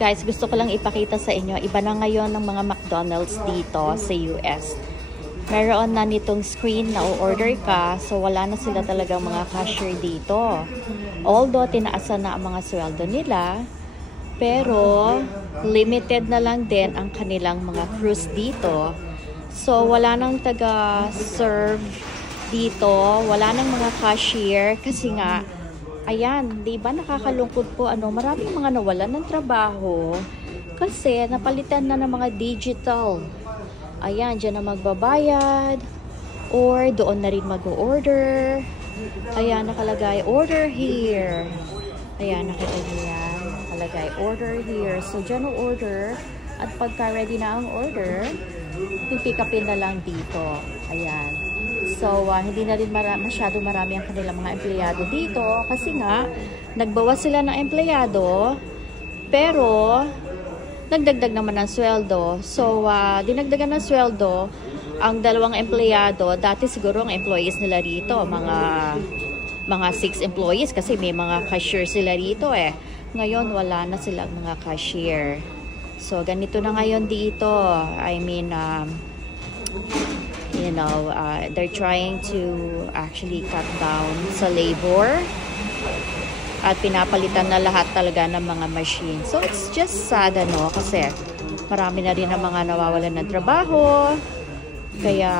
Guys, gusto ko lang ipakita sa inyo, iba na ngayon ng mga McDonald's dito sa US. Meron na nitong screen na o-order ka, so wala na sila talagang mga cashier dito. Although, tinaasan na ang mga sweldo nila, pero limited na lang din ang kanilang mga crews dito. So, wala nang taga-serve dito, wala nang mga cashier, kasi nga, ayan, di ba nakakalungkot po, maraming mga nawalan ng trabaho kasi napalitan na ng mga digital. Ayan, dyan na magbabayad or doon na rin mag-order. Ayan, nakalagay, order here. Ayan, nakita niyo yan. Nakalagay, order here. So, dyan ang order. At pagka ready na ang order, pipick upin na lang dito. Ayan. So, hindi na rin masyado marami ang kanilang mga empleyado dito kasi nga, nagbawas sila ng empleyado pero nagdagdag naman ng sweldo. So, dinagdagan ng sweldo ang dalawang empleyado. Dati siguro ang employees nila rito, mga 6 employees kasi may mga cashier sila rito eh. Ngayon, wala na silang mga cashier. So, ganito na ngayon dito. I mean, you know, they're trying to actually cut down sa labor at pinapalitan na lahat talaga ng mga machine. So, it's just sad, kasi marami na rin ang mga nawawalan ng trabaho. Kaya,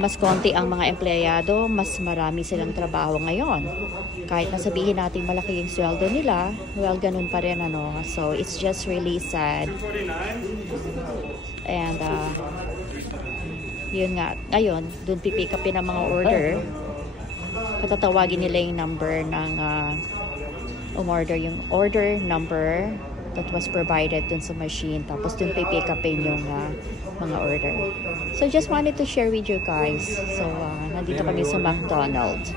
mas konti ang mga empleyado, mas marami silang trabaho ngayon. Kahit nasabihin natin malaki yung sweldo nila, well, ganun pa rin, So, it's just really sad. And, yun nga, ngayon, dun pipick upin ang mga order. Patatawagin nila yung number ng umorder, yung order number that was provided dun sa machine. Tapos dun pipick upin yung mga order. So, just wanted to share with you guys. So, nandito kami sa McDonald's.